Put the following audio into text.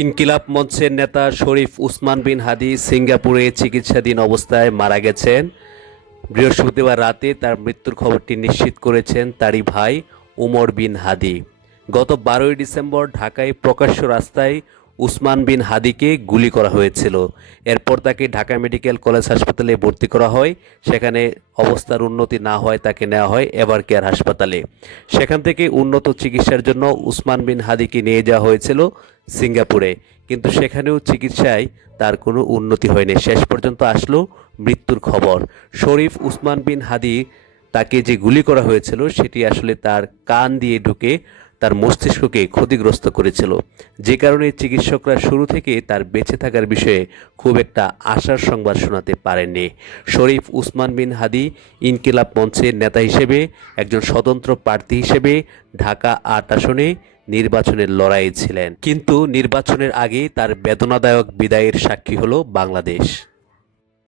ইনকিলাব মঞ্চের নেতা শরীফ উসমান বিন হাদি সিঙ্গাপুরে চিকিৎসাধীন অবস্থায় মারা গেছেন। বৃহস্পতিবার রাতে তার মৃত্যুর খবরটি নিশ্চিত করেছেন তারই ভাই উমর বিন হাদি। গত বারোই ডিসেম্বর ঢাকায় প্রকাশ্য রাস্তায় উসমান বিন হাদিকে গুলি করা হয়েছিল। এরপর তাকে ঢাকা মেডিকেল কলেজ হাসপাতালে ভর্তি করা হয়। সেখানে অবস্থার উন্নতি না হয় তাকে নেওয়া হয় এভার কেয়ার হাসপাতালে। সেখান থেকে উন্নত চিকিৎসার জন্য উসমান বিন হাদিকে নিয়ে যাওয়া হয়েছিল সিঙ্গাপুরে। কিন্তু সেখানেও চিকিৎসায় তার কোনো উন্নতি হয়নি। শেষ পর্যন্ত আসলো মৃত্যুর খবর। শরীফ উসমান বিন হাদি তাকে যে গুলি করা হয়েছিল, সেটি আসলে তার কান দিয়ে ঢুকে তার মস্তিষ্ককে ক্ষতিগ্রস্ত করেছিল। যে কারণে চিকিৎসকরা শুরু থেকে তার বেঁচে থাকার বিষয়ে খুব একটা আশার সংবাদ শোনাতে পারেননি। শরীফ উসমান বিন হাদি, ইনকিলাব মঞ্চের নেতা হিসেবে, একজন স্বতন্ত্র প্রার্থী হিসেবে ঢাকা আট আসনে নির্বাচনের লড়াইয়ে ছিলেন। কিন্তু নির্বাচনের আগে তার বেদনাদায়ক বিদায়ের সাক্ষী হলো বাংলাদেশ।